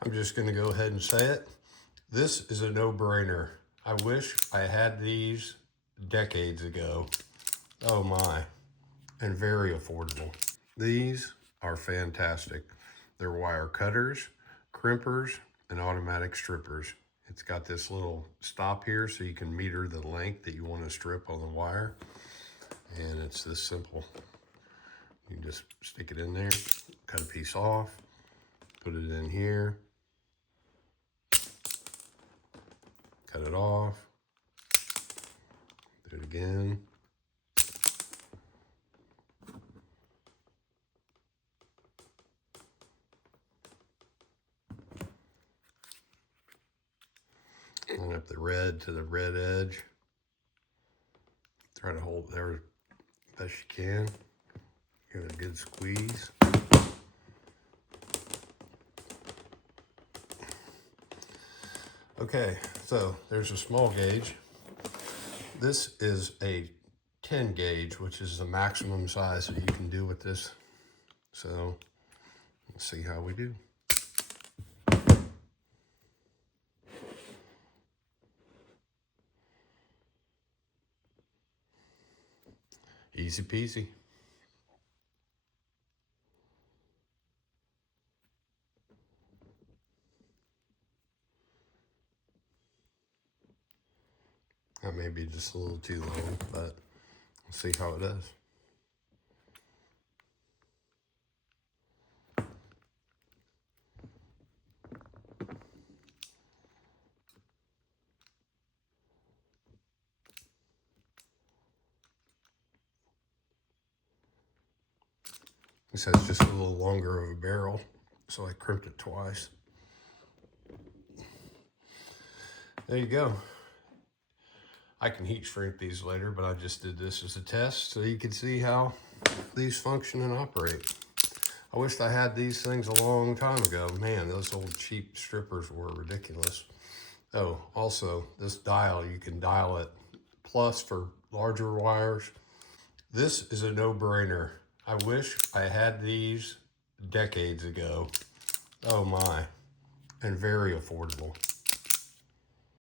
I'm just going to go ahead and say it. This is a no-brainer. I wish I had these decades ago. Oh my, and very affordable. These are fantastic. They're wire cutters, crimpers, and automatic strippers. It's got this little stop here so you can meter the length that you want to strip on the wire. And it's this simple. You can just stick it in there, cut a piece off, put it in here, cut it off, do it again. Line up the red to the red edge. Try to hold there best you can. Give it a good squeeze. Okay, so there's a small gauge. This is a 10 gauge, which is the maximum size that you can do with this. So let's see how we do. Easy peasy. That may be just a little too long, but we'll see how it does. This has just a little longer of a barrel, so I crimped it twice. There you go. I can heat shrink these later, but I just did this as a test so you can see how these function and operate. I wished I had these things a long time ago. Man, those old cheap strippers were ridiculous. Oh, also, this dial, you can dial it plus for larger wires. This is a no-brainer. I wish I had these decades ago. Oh my, and very affordable.